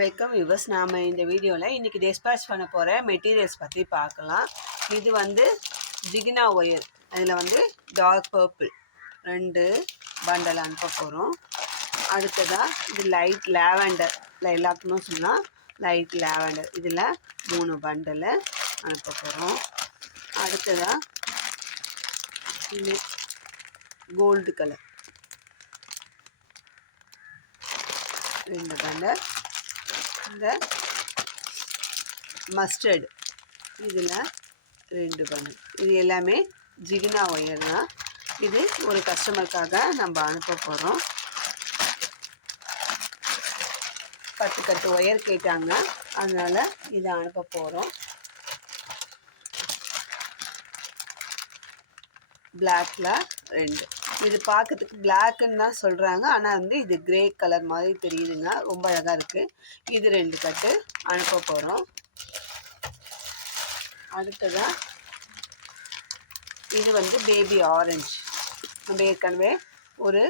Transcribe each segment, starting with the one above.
Welcome viewers. நாம் இந்த வீடியோவில் இன்றைக்கி டிஸ்பேச் பண்ண போகிற மெட்டீரியல்ஸ் பற்றி பார்க்கலாம். இது வந்து ஜிகினா ஒயர், அதில் வந்து டார்க் பர்பிள் 2 பண்டல் அனுப்ப போகிறோம். அடுத்ததாக இது லைட் லாவெண்டர், எல்லாத்துக்கும் சொன்னால் லைட் லாவெண்டர், இதில் 3 பண்டலை அனுப்ப போகிறோம். அடுத்ததாக இது கோல்டு கலர் 2 பண்டல். இந்த மஸ்டர்டு இதில் 2 பண்டல். இது எல்லாமே ஜிகினா ஒயர் தான். இது ஒரு கஸ்டமருக்காக நம்ம அனுப்ப போகிறோம். 10 கட்டு ஒயர் கேட்டாங்க, அதனால் இதை அனுப்ப போகிறோம். பிளாக்கில் 2. இது பார்க்கறதுக்கு பிளாக்குன்னு தான் சொல்கிறாங்க, ஆனால் வந்து இது கிரே கலர் மாதிரி தெரியுதுங்க, ரொம்ப அழகாக இருக்குது. இது 2 கட்டு அனுப்ப போகிறோம். அடுத்ததாக இது வந்து பேபி ஆரஞ்சு. நம்ம ஏற்கனவே ஒரு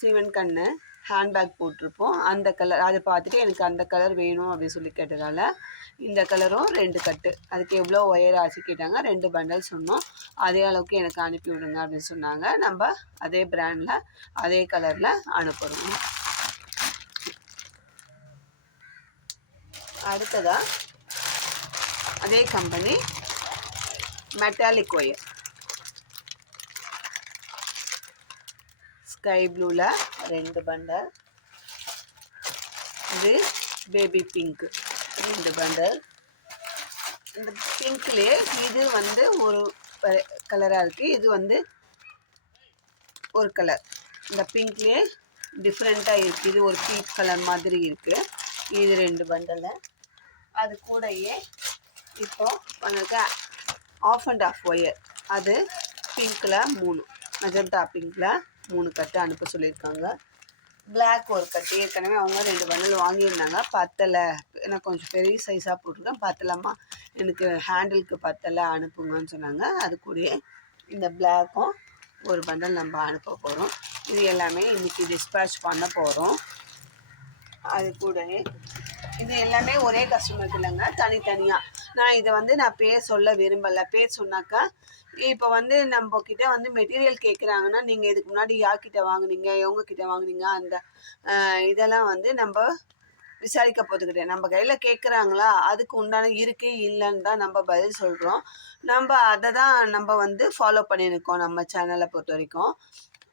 சிவன் கண்ணு ஹேண்ட்பேக் போட்டிருப்போம், அந்த கலர் அதை பார்த்துட்டு எனக்கு அந்த கலர் வேணும் அப்படின்னு சொல்லி கேட்டதால் இந்த கலரும் 2 கட்டு. அதுக்கு எவ்வளோ ஒயர் ஆச்சு கேட்டாங்க, 2 பண்டல் சொன்னோம். அதே அளவுக்கு எனக்கு அனுப்பி விடுங்க அப்படின்னு சொன்னாங்க. நம்ம அதே பிராண்டில் அதே கலரில் அனுப்புகிறோம். அடுத்ததாக அதே கம்பெனி மெட்டாலிக் ஒயர் ஸ்கை ப்ளூவில் 2 பண்டல். இது பேபி பிங்க் 2 பண்டல். இந்த பிங்க்லேயே இது வந்து ஒரு கலராக இருக்குது, இது வந்து ஒரு கலர். இந்த பிங்க்லேயே டிஃப்ரெண்ட்டாக இருக்குது, இது ஒரு பீச் கலர் மாதிரி இருக்குது. இது 2 பண்டல். அது கூடயே இப்போ உங்களுக்கு ஆஃப் அண்ட் ஆஃப் ஒயர், அது பிங்க்கில் 3, மெஜந்தா பிங்க்கில் 3 கட்டு அனுப்ப சொல்லியிருக்காங்க. பிளாக் ஒரு கட்டு, ஏற்கனவே அவங்க 2 பண்டல் வாங்கியிருந்தாங்க, பத்தலை. எனக்கு கொஞ்சம் பெரிய சைஸாக போட்டிருக்கேன், பத்தலைம்மா எனக்கு ஹேண்டிலுக்கு பத்தலை அனுப்புங்கன்னு சொன்னாங்க. அது கூடயே இந்த பிளாக்கும் ஒரு பண்டல் நம்ம அனுப்ப போகிறோம். இது எல்லாமே இன்றைக்கி டிஸ்பேச் பண்ண போகிறோம். அது கூடவே இது எல்லாமே ஒரே கஸ்டமருக்கு இல்லைங்க, தனித்தனியாக. நான் இதை வந்து நான் பேர் சொல்ல விரும்பலை. பேர் சொன்னாக்கா இப்போ வந்து நம்மக்கிட்ட வந்து மெட்டீரியல் கேட்குறாங்கன்னா, நீங்கள் இதுக்கு முன்னாடி யார்கிட்ட வாங்குனீங்க, எவங்கக்கிட்ட வாங்குனீங்க, அந்த இதெல்லாம் வந்து நம்ம விசாரிக்க போகிறது கிடையாது. நம்ம கையில் கேட்குறாங்களா, அதுக்கு உண்டான இருக்குது இல்லைன்னு தான் நம்ம பதில் சொல்கிறோம். நம்ம அதை தான் நம்ம வந்து ஃபாலோ பண்ணியிருக்கோம் நம்ம சேனலை பொறுத்த வரைக்கும்.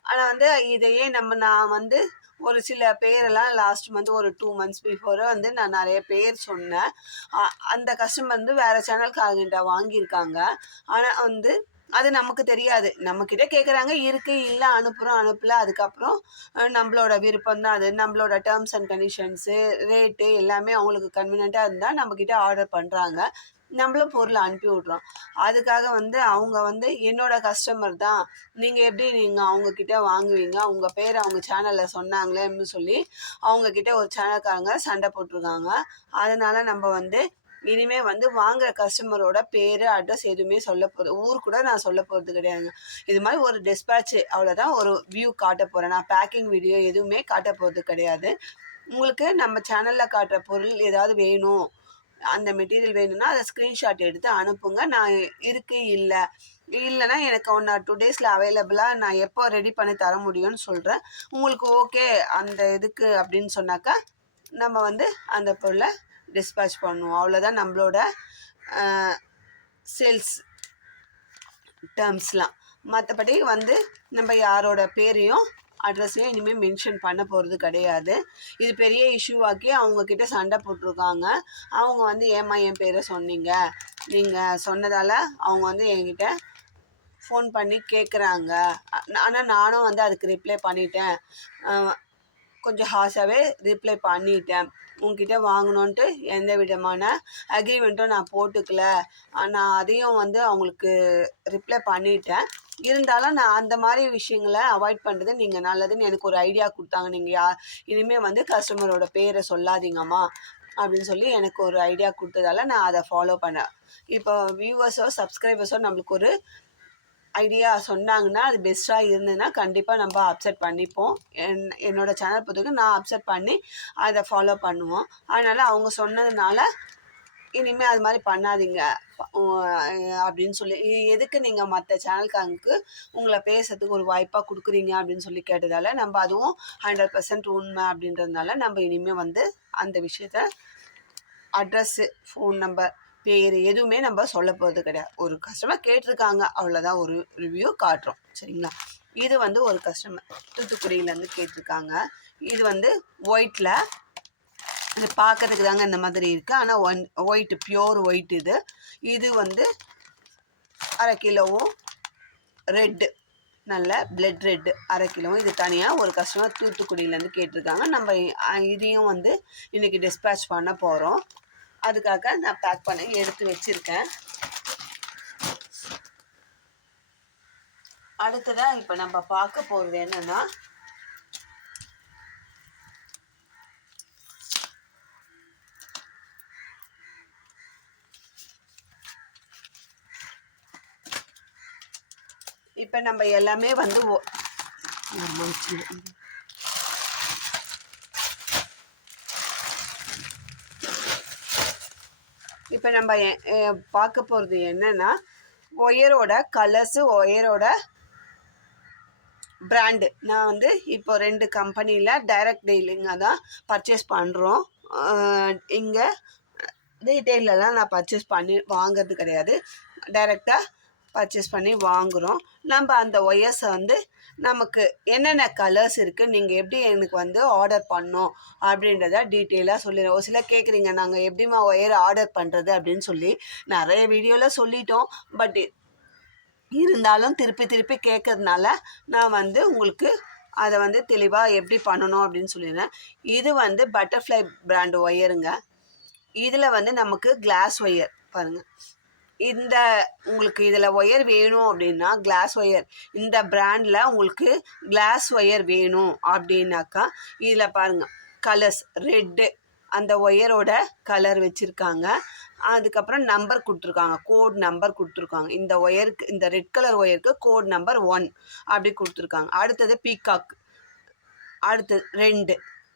ஆனால் வந்து இதையே நான் வந்து ஒரு சில பேரெல்லாம் லாஸ்ட் மந்த் ஒரு 2 months பிஃபோரு வந்து நான் நிறைய பேர் சொன்னேன். அந்த கஸ்டமர் வந்து வேறு சேனல்காரங்கிட்ட வாங்கியிருக்காங்க. ஆனால் வந்து அது நமக்கு தெரியாது. நம்மக்கிட்ட கேட்குறாங்க, இருக்குது இல்லை அனுப்புகிறோம், அனுப்பலை. அதுக்கப்புறம் நம்மளோட விருப்பம் தான் அது. நம்மளோட டேர்ம்ஸ் அண்ட் கண்டிஷன்ஸு, ரேட்டு எல்லாமே அவங்களுக்கு கன்வீனியண்ட்டாக இருந்தால் நம்மக்கிட்ட ஆர்டர் பண்ணுறாங்க. நம்மளும் பொருளை அனுப்பி விட்றோம். அதுக்காக வந்து அவங்க வந்து என்னோடய கஸ்டமர் தான், நீங்கள் எப்படி அவங்கக்கிட்ட வாங்குவீங்க, அவங்க பேர் அவங்க சேனலில் சொன்னாங்களேன்னு சொல்லி அவங்கக்கிட்ட ஒரு சேனல்காரங்க சண்டை போட்டிருக்காங்க. அதனால் நம்ம வந்து இனிமேல் வந்து வாங்குகிற கஸ்டமரோட பேர், அட்ரஸ் எதுவுமே சொல்ல போகிறது, ஊர் கூட நான் சொல்ல போகிறது கிடையாதுங்க. இது மாதிரி ஒரு டிஸ்பேட்ச்சு அவ்வளோதான், ஒரு வியூ காட்ட போகிறேன். நான் பேக்கிங் வீடியோ எதுவுமே காட்ட போகிறது கிடையாது. உங்களுக்கு நம்ம சேனலில் காட்டுற பொருள் ஏதாவது வேணும், அந்த மெட்டீரியல் வேணும்னா அதை ஸ்க்ரீன்ஷாட் எடுத்து அனுப்புங்க. நான் இல்லைன்னா எனக்கு 1 or 2 days அவைலபிளாக நான் எப்போ ரெடி பண்ணி தர முடியும்னு சொல்கிறேன். உங்களுக்கு ஓகே அந்த இதுக்கு அப்படின்னு சொன்னாக்கா நம்ம வந்து அந்த பொருளை டிஸ்பேச் பண்ணுவோம். அவ்வளோதான் நம்மளோட சேல்ஸ் டேர்ம்ஸ்லாம். மற்றபடி வந்து நம்ம யாரோட பேரையும் அட்ரஸையும் இனிமேல் மென்ஷன் பண்ண போகிறது கிடையாது. இது பெரிய இஷ்யூவாக்கி அவங்கக்கிட்ட சண்டை போட்டிருக்காங்க. அவங்க வந்து ஏம்மா என் பேரை சொன்னீங்க, நீங்கள் சொன்னதால் அவங்க வந்து என்கிட்ட ஃபோன் பண்ணி கேட்குறாங்க. ஆனால் நானும் வந்து அதுக்கு ரிப்ளை பண்ணிட்டேன், கொஞ்சம் ஹார்ஷாகவே ரிப்ளை பண்ணிட்டேன். உங்ககிட்ட வாங்கணுன்ட்டு எந்த விதமான அக்ரிமெண்ட்டும் நான் போட்டுக்கல. நான் அதையும் வந்து அவங்களுக்கு ரிப்ளை பண்ணிட்டேன். இருந்தாலும் நான் அந்த மாதிரி விஷயங்களை அவாய்ட் பண்ணுறது நீங்கள் நல்லதுன்னு எனக்கு ஒரு ஐடியா கொடுத்தாங்க. நீங்கள் இனிமேல் வந்து கஸ்டமரோட பேரை சொல்லாதீங்கம்மா அப்படின்னு சொல்லி எனக்கு ஒரு ஐடியா கொடுத்ததால நான் அதை ஃபாலோ பண்ணேன். இப்போ வியூவர்ஸோ சப்ஸ்கிரைபர்ஸோ நம்மளுக்கு ஒரு ஐடியா சொன்னாங்கன்னா அது பெஸ்ட்டாக இருந்ததுன்னா கண்டிப்பாக நம்ம அப்செட் பண்ணிப்போம். என்னோட சேனல் பொறுத்தவரைக்கும் நான் அப்செட் பண்ணி அதை ஃபாலோ பண்ணுவோம். அதனால் அவங்க சொன்னதுனால இனிமேல் அது மாதிரி பண்ணாதீங்க அப்படின்னு சொல்லி, எதுக்கு நீங்கள் மற்ற சேனல்காரங்களுக்கு உங்களை பேசுறதுக்கு ஒரு வாய்ப்பாக கொடுக்குறீங்க அப்படின்னு சொல்லி கேட்டதால் நம்ம அதுவும் 100% உண்மை அப்படின்றதுனால நம்ம இனிமேல் வந்து அந்த விஷயத்த அட்ரஸ்ஸு, ஃபோன் நம்பர், பேர் எதுவுமே நம்ம சொல்ல போகிறது கிடையாது. ஒரு கஸ்டமர் கேட்டிருக்காங்க, அவ்வளோதான், ஒரு ரிவ்யூ காட்டுறோம். சரிங்களா? இது வந்து ஒரு கஸ்டமர் தூத்துக்குடியிலேருந்து கேட்டிருக்காங்க. இது வந்து ஒயிட்டில், இது பார்க்கறதுக்கு தாங்க இந்த மாதிரி இருக்குது. ஆனால் ஒயிட்டு, பியோர் ஒயிட் இது. இது வந்து 1/2 கிலோவும் ரெட்டு, நல்ல பிளட் ரெட்டு 1/2 கிலோவும். இது தனியாக ஒரு கஸ்டமர் தூத்துக்குடியிலேருந்து கேட்டிருக்காங்க. நம்ம இதையும் வந்து இன்றைக்கி டிஸ்பேச் பண்ண போகிறோம். அதுக்காக நான் பேக் பண்ணி எடுத்து வச்சுருக்கேன். அடுத்ததாக இப்போ நம்ம பார்க்க போகிறது என்னென்னா, இப்போ நம்ம எல்லாமே வந்து இப்போ நம்ம பார்க்க போகிறது என்னென்னா, ஒயரோட கலர்ஸு, ஒயரோட பிராண்டு. நான் வந்து இப்போ 2 கம்பெனியில் டைரக்ட் டீலிங்காக தான் பர்ச்சேஸ் பண்ணுறோம். இங்கே ரீட்டெயிலெலாம் நான் பர்ச்சேஸ் பண்ணி வாங்கிறது கிடையாது, டைரெக்டாக பர்ச்சேஸ் பண்ணி வாங்குகிறோம். நம்ம அந்த ஒயர்ஸை வந்து நமக்கு என்னென்ன கலர்ஸ் இருக்குது, நீங்கள் எப்படி எனக்கு வந்து ஆர்டர் பண்ணோம் அப்படின்றத டீட்டெயிலாக சொல்லிடுறோம். ஒரு சில கேட்குறீங்க, நாங்கள் எப்படிமா ஒயர் ஆர்டர் பண்ணுறது அப்படின்னு சொல்லி. நிறைய வீடியோவில் சொல்லிட்டோம். பட் இருந்தாலும் திருப்பி திருப்பி கேட்கறதுனால நான் வந்து உங்களுக்கு அதை வந்து தெளிவாக எப்படி பண்ணணும் அப்படின்னு சொல்லிடுறேன். இது வந்து பட்டர்ஃப்ளை பிராண்டு ஒயருங்க. இதில் வந்து நமக்கு கிளாஸ் ஒயர் பாருங்கள். இந்த உங்களுக்கு இதில் ஒயர் வேணும் அப்படின்னா, கிளாஸ் ஒயர், இந்த பிராண்டில் உங்களுக்கு கிளாஸ் ஒயர் வேணும் அப்படின்னாக்கா இதில் பாருங்கள் கலர்ஸ். ரெட்டு, அந்த ஒயரோட கலர் வச்சுருக்காங்க. அதுக்கப்புறம் நம்பர் கொடுத்துருக்காங்க, கோட் நம்பர் கொடுத்துருக்காங்க. இந்த ஒயருக்கு, இந்த ரெட் கலர் ஒயருக்கு கோட் நம்பர் 1 அப்படி கொடுத்துருக்காங்க. அடுத்தது பீகாக், அடுத்தது 2,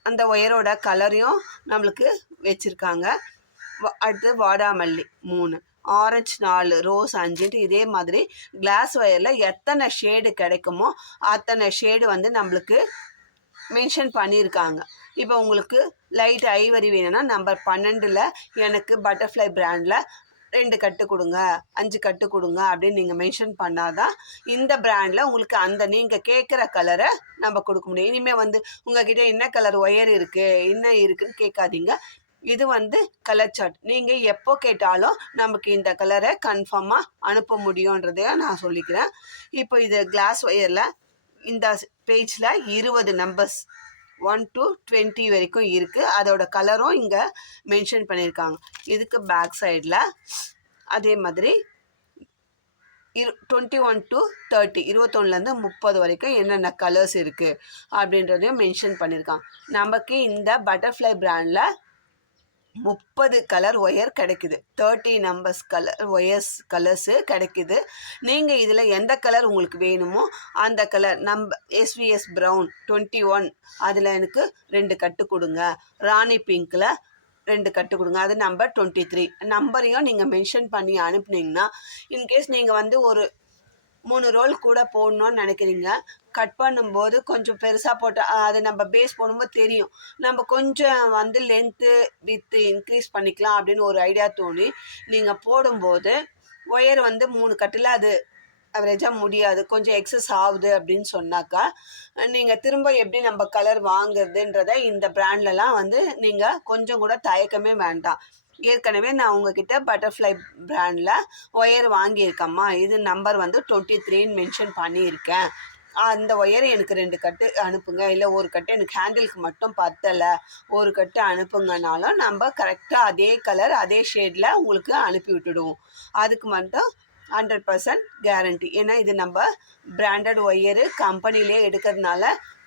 அந்த ஒயரோட கலரையும் நம்மளுக்கு வச்சுருக்காங்க. அடுத்தது வாடாமல்லி 3, ஆரஞ்சு 4, ரோஸ் 5. இதே மாதிரி கிளாஸ் ஒயரில் எத்தனை ஷேடு கிடைக்குமோ அத்தனை ஷேடு வந்து நம்மளுக்கு மென்ஷன் பண்ணியிருக்காங்க. இப்போ உங்களுக்கு லைட் ஐவரி வேணும்னா நம்பர் 12ல் எனக்கு பட்டர்ஃப்ளை பிராண்டில் 2 கட்டு கொடுங்க, 5 கட்டு கொடுங்க அப்படின்னு நீங்கள் மென்ஷன் பண்ணாதான் இந்த பிராண்டில் உங்களுக்கு அந்த நீங்கள் கேட்குற கலரை நம்ம கொடுக்க முடியும். இனிமேல் வந்து உங்ககிட்ட என்ன கலர் ஒயர் இருக்குது, என்ன இருக்குதுன்னு கேட்காதீங்க. இது வந்து கலர் சார்ட். நீங்கள் எப்போ கேட்டாலும் நமக்கு இந்த கலரை கன்ஃபார்மாக அனுப்ப முடியுன்றதையும் நான் சொல்லிக்கிறேன். இப்போ இது கிளாஸ் ஒயரில் இந்த பேஜில் 20 நம்பர்ஸ் 1 to 20 வரைக்கும் இருக்குது. அதோட கலரும் இங்கே மென்ஷன் பண்ணியிருக்காங்க. இதுக்கு பேக் சைடில் அதே மாதிரி 21 to 30, 21லேருந்து 30 வரைக்கும் என்னென்ன கலர்ஸ் இருக்குது அப்படின்றதையும் மென்ஷன் பண்ணியிருக்காங்க. நமக்கு இந்த பட்டர்ஃப்ளை பிராண்டில் 30 கலர் ஒயர் கிடைக்குது. 30 நம்பர்ஸ் கலர்ஸு கிடைக்குது. நீங்கள் இதில் எந்த கலர் உங்களுக்கு வேணுமோ அந்த கலர், எஸ்விஎஸ் ப்ரௌன் 21, அதில் எனக்கு 2 கட்டு கொடுங்க. ராணி பிங்க்கில் 2 கட்டு கொடுங்க, அது நம்பர் 23. நம்பரையும் நீங்கள் மென்ஷன் பண்ணி அனுப்புனீங்கன்னா, இன்கேஸ் நீங்கள் வந்து ஒரு 3 ரோல் கூட போடணும்னு நினைக்கிறீங்க, கட் பண்ணும்போது கொஞ்சம் பெருசாக போட்டால் அது நம்ம பேஸ் போடும்போது தெரியும், நம்ம கொஞ்சம் வந்து லென்த்து வித்து இன்க்ரீஸ் பண்ணிக்கலாம் அப்படின்னு ஒரு ஐடியா தோணி நீங்கள் போடும்போது ஒயர் வந்து 3 கட்டில் அது அவரேஜாக முடியாது, கொஞ்சம் எக்ஸஸ் ஆகுது அப்படின்னு சொன்னாக்கா நீங்கள் திரும்ப எப்படி நம்ம கலர் வாங்குறதுன்றதை இந்த பிராண்ட்லலாம் வந்து நீங்கள் கொஞ்சம் கூட தயக்கமே வேண்டாம். ஏற்கனவே நான் உங்ககிட்ட பட்டர்ஃப்ளை பிராண்டில் ஒயர் வாங்கியிருக்கேம்மா, இது நம்பர் வந்து 23ன்னு மென்ஷன் பண்ணியிருக்கேன், அந்த ஒயர் எனக்கு 2 கட்டு அனுப்புங்க, இல்லை ஒரு கட்டு எனக்கு ஹேண்டிலுக்கு மட்டும் பத்தலை, ஒரு கட்டு அனுப்புங்கனாலும் நம்ம கரெக்டாக அதே கலர் அதே ஷேடில் உங்களுக்கு அனுப்பி விட்டுடுவோம். அதுக்கு மட்டும் 100% கேரண்டி. ஏன்னா இது நம்ம பிராண்டட் ஒயரு கம்பெனிலே எடுக்கிறதுனால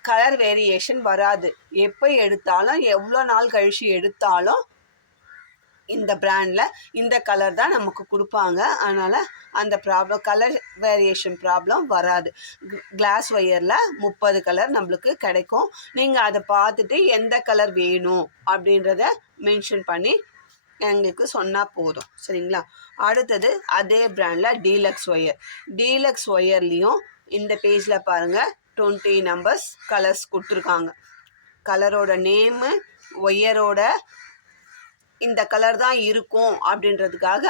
கலர் வேரியேஷன் வராது. எப்போ எடுத்தாலும் எவ்வளோ நாள் கழித்து எடுத்தாலும் இந்த பிராண்டில் இந்த கலர் தான் நமக்கு கொடுப்பாங்க. அதனால் அந்த ப்ராப்ளம் கலர் வேரியேஷன் ப்ராப்ளம் வராது. கிளாஸ் ஒயரில் 30 கலர் நம்மளுக்கு கிடைக்கும். நீங்கள் அதை பார்த்துட்டு எந்த கலர் வேணும் அப்படின்றத மென்ஷன் பண்ணி எங்களுக்கு சொன்னால் போதும். சரிங்களா? அடுத்தது அதே பிராண்டில் டீலக்ஸ் ஒயர். டீலக்ஸ் ஒயர்லேயும் இந்த பேஜில் பாருங்கள் 20 நம்பர்ஸ் கலர்ஸ் கொடுத்துருக்காங்க. கலரோட நேமு, ஒயரோட இந்த கலர் தான் இருக்கும் அப்படின்றதுக்காக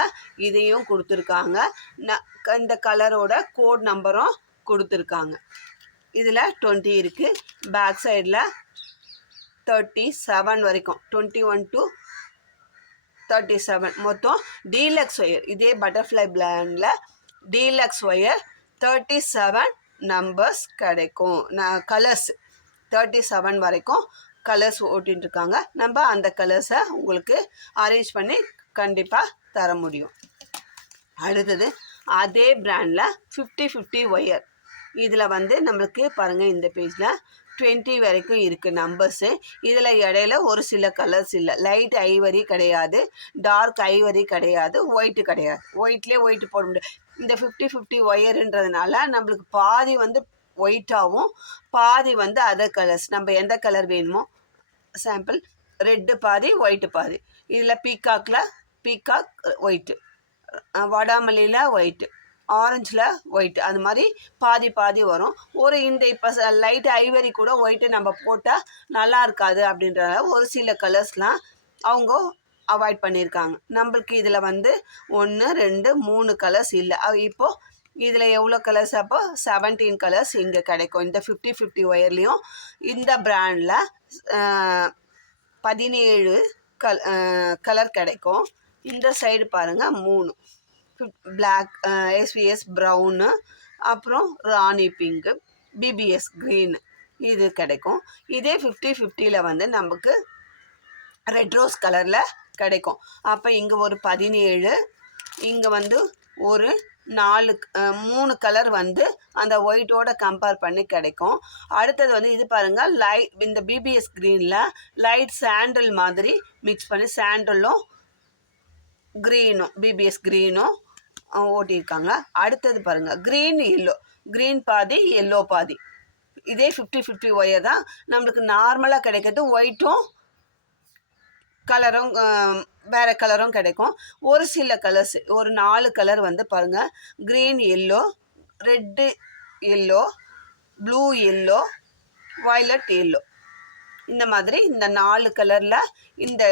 இதையும் கொடுத்துருக்காங்க. இந்த கலரோட கோட் நம்பரும் கொடுத்துருக்காங்க. இதில் 20 இருக்குது. பேக் சைடில் 37 வரைக்கும் 21 to 37 மொத்தம் டீலக்ஸ் ஒயர். இதே பட்டர்ஃப்ளை பிராண்டில் டீலக்ஸ் ஒயர் 37 நம்பர்ஸ் கிடைக்கும். கலர்ஸ் 37 வரைக்கும் கலர்ஸ் ஓட்டின்ட்டுருக்காங்க. நம்ம அந்த கலர்ஸை உங்களுக்கு அரேஞ்ச் பண்ணி கண்டிப்பாக தர முடியும். அடுத்தது அதே பிராண்டில் 50-50 ஒயர். இதில் வந்து நம்மளுக்கு பாருங்கள் இந்த பேஜில் 20 வரைக்கும் இருக்குது நம்பர்ஸு. இதில் இடையில ஒரு சில கலர்ஸ் இல்லை. லைட் ஐவரி கிடையாது, டார்க் ஐவரி கிடையாது, ஒயிட்டு கிடையாது. ஒயிட்லேயே ஒயிட்டு போட முடியாது. இந்த 50-50 ஒயருன்றதுனால நம்மளுக்கு பாதி வந்து ஒயிட்டாகவும் பாதி வந்து அதர் கலர்ஸ். நம்ம எந்த கலர் வேணுமோ, சாம்பிள் ரெட்டு பாதி ஒயிட்டு பாதி. இதில் பீகாக் ஒயிட்டு, வடாமல்லியில் ஒயிட்டு, ஆரஞ்சில் ஒயிட்டு, அது மாதிரி பாதி பாதி வரும். ஒரு இந்த இப்போ லைட் ஐவரி கூட ஒயிட்டு நம்ம போட்டால் நல்லா இருக்காது அப்படின்றத ஒரு சில கலர்ஸ்லாம் அவங்க அவாய்ட் பண்ணியிருக்காங்க. நம்மளுக்கு இதில் வந்து 1 2 3 கலர்ஸ் இல்லை. இப்போது இதில் எவ்வளோ கலர்ஸ்? அப்போ 17 கலர்ஸ் இங்கே கிடைக்கும். இந்த 50-50 ஒயர்லேயும் இந்த பிராண்டில் 17 கலர் கிடைக்கும். இந்த சைடு பாருங்கள் 3 பிளாக், எஸ்விஎஸ் ப்ரௌனு, அப்புறம் ராணி பிங்க்கு, பிபிஎஸ் க்ரீனு இது கிடைக்கும். இதே 50-50ல் வந்து நமக்கு ரெட் ரோஸ் கலரில் கிடைக்கும். அப்போ இங்கே ஒரு 17, இங்கே வந்து ஒரு 3 கலர் வந்து அந்த ஒயிட்டோட கம்பேர் பண்ணி கிடைக்கும். அடுத்தது வந்து இது பாருங்கள், இந்த பிபிஎஸ் க்ரீனில் லைட் சாண்டல் மாதிரி மிக்ஸ் பண்ணி சாண்டலும் க்ரீனும் பிபிஎஸ் க்ரீனும் ஓட்டியிருக்காங்க. அடுத்தது பாருங்கள் க்ரீன் எல்லோ, க்ரீன் பாதி எல்லோ பாதி. இதே 50-50 ஒயர் தான். நம்மளுக்கு நார்மலாக கிடைக்கிறது ஒயிட்டும் கலரும் வேறு கலரும் கிடைக்கும். ஒரு சில கலர்ஸ் ஒரு 4 கலர் வந்து பாருங்கள், green yellow, red yellow, blue yellow, violet yellow, இந்த மாதிரி இந்த 4 கலரில் இந்த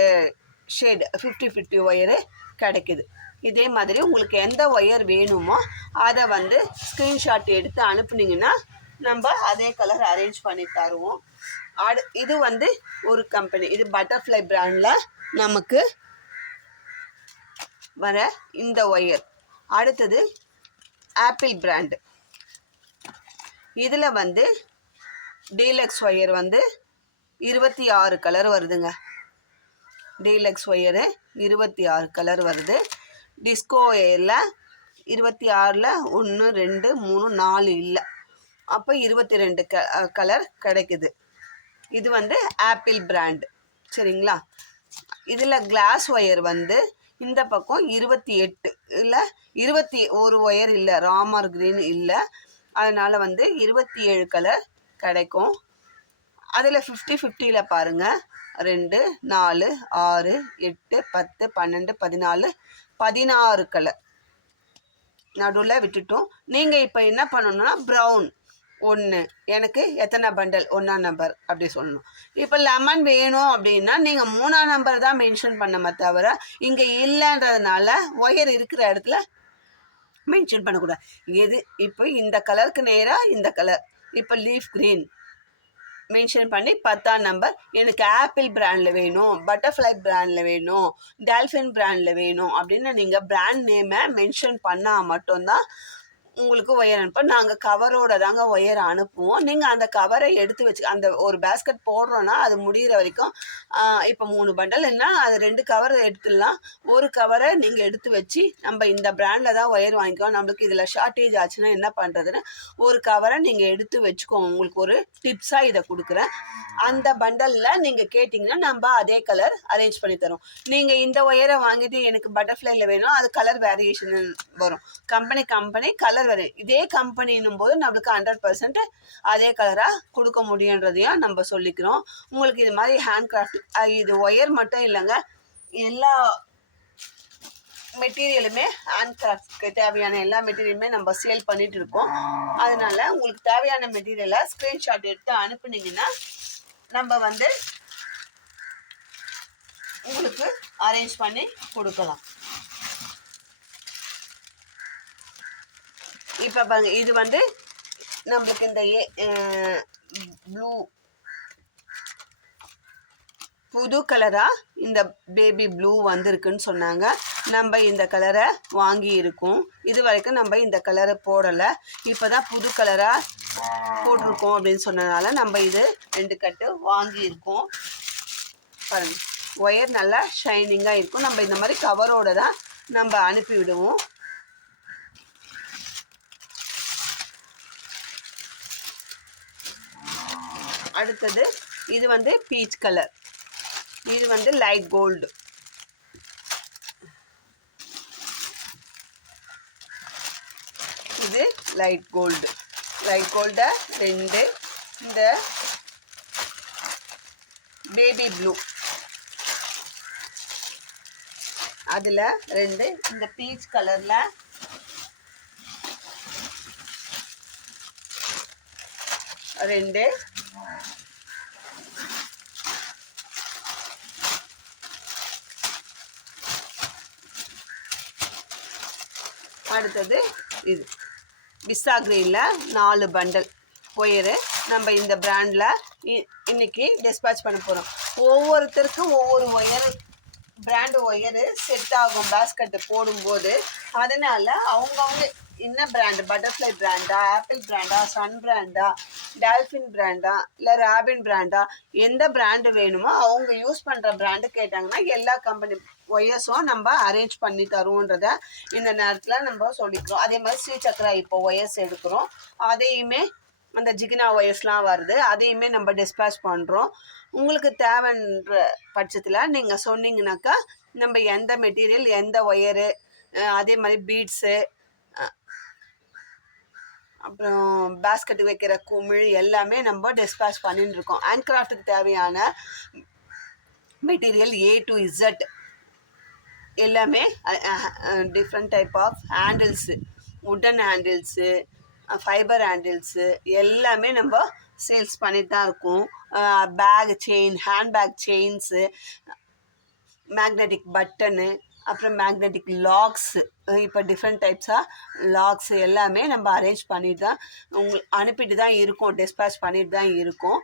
ஷேடு 50-50 ஒயரு கிடைக்குது. இதே மாதிரி உங்களுக்கு எந்த ஒயர் வேணுமோ அதை வந்து ஸ்க்ரீன்ஷாட் எடுத்து அனுப்புனீங்கன்னா நம்ம அதே கலர் அரேஞ்ச் பண்ணி தருவோம். இது வந்து ஒரு கம்பெனி, இது பட்டர்ஃப்ளை பிராண்டில் நமக்கு வர இந்த ஒயர். அடுத்தது ஆப்பிள் பிராண்டு. இதில் வந்து டீலக்ஸ் ஒயர் வந்து 26 கலர் வருதுங்க. டீலக்ஸ் ஒயரு 26 கலர் வருது. டிஸ்கோ ஒயரில் 26ல் 1 2 3 4 இல்லை. அப்போ 22 கலர் கிடைக்குது. இது வந்து ஆப்பிள் பிராண்டு. சரிங்களா? இதில் கிளாஸ் ஒயர் வந்து இந்த பக்கம் 28 இல்லை, 21 ஒயர் இல்லை, ராமர் க்ரீன் இல்லை. அதனால் வந்து 27 கலர் கிடைக்கும். அதில் 50-50ல் பாருங்கள் 2 4 6 8 10 12 14 16 கலர் நடுவில் விட்டுட்டோம். நீங்கள் இப்போ என்ன பண்ணணும்னா ப்ரௌன் 1, எனக்கு எத்தனை பண்டல் 1ஆம் நம்பர் அப்படி சொல்லணும். இப்போ லெமன் வேணும் அப்படின்னா நீங்கள் 3ஆம் நம்பர் தான் மென்ஷன் பண்ண தவிர இங்கே இல்லைன்றதுனால ஒயர் இருக்கிற இடத்துல மென்ஷன் பண்ணக்கூடாது. எது இப்போ இந்த கலருக்கு நேராக இந்த கலர், இப்போ லீஃப் க்ரீன் மென்ஷன் பண்ணி 10ஆம் நம்பர் எனக்கு ஆப்பிள் பிராண்டில் வேணும், பட்டர்ஃப்ளை பிராண்டில் வேணும், டால்ஃபின் பிராண்டில் வேணும் அப்படின்னு நீங்கள் பிராண்ட் நேமை மென்ஷன் பண்ணால் மட்டும்தான் உங்களுக்கு ஒயர் அனுப்போம். நாங்கள் கவரோட தாங்க ஒயர் அனுப்புவோம். நீங்கள் அந்த கவரை எடுத்து வச்சு அந்த ஒரு பேஸ்கெட் போடுறோன்னா அது முடிகிற வரைக்கும் இப்போ 3 பண்டல்னா அது 2 கவர் எடுத்துடலாம். ஒரு கவரை நீங்கள் எடுத்து வச்சு நம்ம இந்த பிராண்டில் தான் ஒயர் வாங்கிக்கோம், நம்மளுக்கு இதில் ஷார்ட்டேஜ் ஆச்சுன்னா என்ன பண்ணுறதுன்னு ஒரு கவரை நீங்கள் எடுத்து வச்சுக்கோங்க. உங்களுக்கு ஒரு டிப்ஸாக இதை கொடுக்குறேன். அந்த பண்டலில் நீங்கள் கேட்டிங்கன்னா நம்ம அதே கலர் அரேஞ்ச் பண்ணி தரோம். நீங்கள் இந்த ஒயரை வாங்கிட்டு எனக்கு பட்டர்ஃப்ளைல வேணும், அது கலர் வேரியேஷன் வரும். கம்பெனி கலர் வேறு இதே கம்பெனின்னும் போது நம்மளுக்கு 100% அதே கலராக கொடுக்க முடியுன்றதையும் நம்ம சொல்லிக்கிறோம். உங்களுக்கு இது மாதிரி ஹேண்ட் கிராஃப்ட் இது ஒயர் மட்டும் இல்லைங்க, எல்லா மெட்டீரியலுமே ஹேண்ட் கிராஃப்ட்க்கு தேவையான எல்லா மெட்டீரியலுமே நம்ம சேல் பண்ணிட்டு இருக்கோம். அதனால உங்களுக்கு தேவையான மெட்டீரியலை ஸ்க்ரீன்ஷாட் எடுத்து அனுப்புனீங்கன்னா நம்ம வந்து உங்களுக்கு அரேஞ்ச் பண்ணி கொடுக்கலாம். இப்போ பாருங்க, இது வந்து நம்மளுக்கு இந்த ப்ளூ புது கலராக இந்த பேபி ப்ளூ வந்திருக்குன்னு சொன்னாங்க. நம்ம இந்த கலரை வாங்கி இருக்கோம். இது வரைக்கும் நம்ம இந்த கலரை போடலை, இப்போ தான் புது கலராக போட்டிருக்கோம் அப்படின்னு சொன்னதுனால நம்ம இது 2 கட்டு வாங்கியிருக்கோம். பாருங்கள், ஒயர் நல்லா ஷைனிங்காக இருக்கும். நம்ம இந்த மாதிரி கவரோடு தான் நம்ம அனுப்பி விடுவோம். அடுத்தது இது வந்து பீச் கலர், இது வந்து லைட் கோல்டு. இது லைட் கோல்டு. லைட் கோல்டை 2, இந்த பேபி ப்ளூ அதில் 2, இந்த பீச் கலரில் 2, அடுத்தது இது விஸ்ஸா கிரீனில் 4 பண்டல் ஒயரு நம்ம இந்த பிராண்டில் இன்னைக்கு டிஸ்பேச் பண்ண போகிறோம். ஒவ்வொருத்தருக்கும் ஒவ்வொரு ஒயரு பிராண்டு ஒயரு செட் ஆகும் பேஸ்கெட்டு போடும்போது. அதனால அவங்கவுங்க என்ன பிராண்டு, பட்டர்ஃப்ளை பிராண்டா, ஆப்பிள் பிராண்டா, சன் பிராண்டா, டால்ஃபின் பிராண்டா, இல்லை ராபின் பிராண்டா, எந்த பிராண்டு வேணுமோ அவங்க யூஸ் பண்ணுற பிராண்டு கேட்டாங்கன்னா எல்லா கம்பெனி ஒயர்ஸும் நம்ம அரேஞ்ச் பண்ணி தருவோன்றத இந்த நேரத்தில் நம்ம சொல்லிக்கிறோம். அதே மாதிரி ஸ்ரீ சக்கரா இப்போ ஒயர்ஸ் எடுக்கிறோம், அதையுமே அந்த ஜிகினா ஒயர்ஸ்லாம் வருது, அதையுமே நம்ம டிஸ்பேச் பண்ணுறோம். உங்களுக்கு தேவைன்ற பட்சத்தில் நீங்கள் சொன்னீங்கன்னாக்கா நம்ம எந்த மெட்டீரியல், எந்த ஒயரு, அதே மாதிரி பீட்ஸு, அப்புறம் பேஸ்கெட் வைக்கிற குமிழ் எல்லாமே நம்ம டிஸ்பேச் பண்ணிட்டு இருக்கோம். ஹேண்ட் கிராஃப்ட்டுக்கு தேவையான மெட்டீரியல் A to Z எல்லாமே different type of handles, wooden handles, fibre handles எல்லாமே நம்ம சேல்ஸ் பண்ணிட்டு தான் இருக்கோம். Bag chain, handbag chains, magnetic button, அப்புறம் மேக்னெட்டிக் லாக்ஸு, இப்போ டிஃப்ரெண்ட் டைப்ஸாக லாக்ஸு எல்லாமே நம்ம அரேஞ்ச் பண்ணிட்டு தான் அனுப்பிட்டு தான் இருக்கோம், டிஸ்பேச் பண்ணிட்டு தான் இருக்கோம்.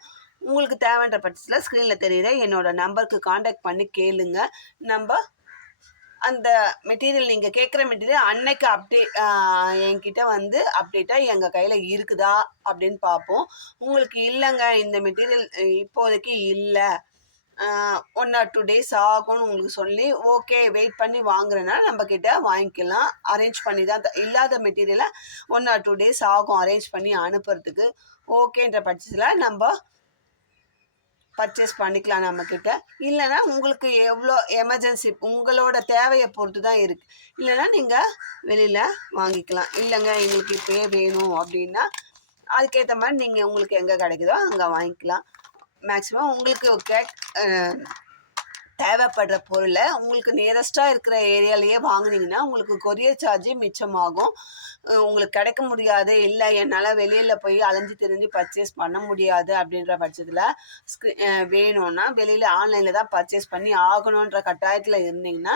உங்களுக்கு தேவைன்ற பட்சத்தில் ஸ்க்ரீனில் தெரியுற என்னோடய நம்பருக்கு காண்டாக்ட் பண்ணி கேளுங்க. நம்ம அந்த மெட்டீரியல், நீங்கள் கேட்குற மெட்டீரியல் அன்னைக்கு என்கிட்ட வந்து அப்டேட்டாக எங்கள் கையில் இருக்குதா அப்படின்னு பார்ப்போம். உங்களுக்கு இல்லைங்க இந்த மெட்டீரியல் இப்போதைக்கு இல்லை, 1 or 2 days ஆகும்னு உங்களுக்கு சொல்லி ஓகே வெயிட் பண்ணி வாங்குறேன்னா நம்மக்கிட்ட வாங்கிக்கலாம். அரேஞ்ச் பண்ணி தான் இல்லாத மெட்டீரியலை 1 or 2 days ஆகும் அரேஞ்ச் பண்ணி அனுப்புறதுக்கு. ஓகேன்ற பட்சத்தில் நம்ம பர்ச்சேஸ் பண்ணிக்கலாம் நம்மக்கிட்ட. இல்லைன்னா உங்களுக்கு எவ்வளோ எமர்ஜென்சி உங்களோட தேவையை பொறுத்து தான் இருக்குது. இல்லைன்னா நீங்கள் வெளியில் வாங்கிக்கலாம். இல்லைங்க எங்களுக்கு இப்போயே வேணும் அப்படின்னா அதுக்கேற்ற மாதிரி நீங்கள் உங்களுக்கு எங்கே கிடைக்குதோ அங்கே வாங்கிக்கலாம். மேக்ஸிமம் உங்களுக்கு தேவைப்படுற பொருளை உங்களுக்கு நியரஸ்ட்டாக இருக்கிற ஏரியாலேயே வாங்கினீங்கன்னா உங்களுக்கு கொரியர் சார்ஜு மிச்சமாகும். உங்களுக்கு கிடைக்க முடியாது, இல்லை என்னால் வெளியில் போய் அலைஞ்சு திரிஞ்சு பர்ச்சேஸ் பண்ண முடியாது அப்படின்ற பட்சத்தில் வேணும்னா வெளியில் ஆன்லைனில் தான் பர்ச்சேஸ் பண்ணி ஆகணுன்ற கட்டாயத்தில் இருந்தீங்கன்னா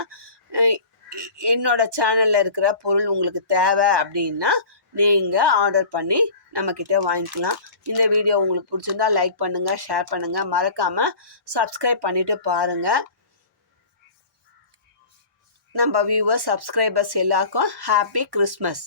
என்னோடய சேனலில் இருக்கிற பொருள் உங்களுக்கு தேவை அப்படின்னா நீங்கள் ஆர்டர் பண்ணி நம்மக்கிட்ட வாங்கிக்கலாம். இந்த வீடியோ உங்களுக்கு பிடிச்சிருந்தா லைக் பண்ணுங்கள், ஷேர் பண்ணுங்கள், மறக்காமல் சப்ஸ்கிரைப் பண்ணிவிட்டு பாருங்கள். நம்ம வியூவர்ஸ், சப்ஸ்கிரைபர்ஸ் எல்லாருக்கும் ஹாப்பி கிறிஸ்மஸ்.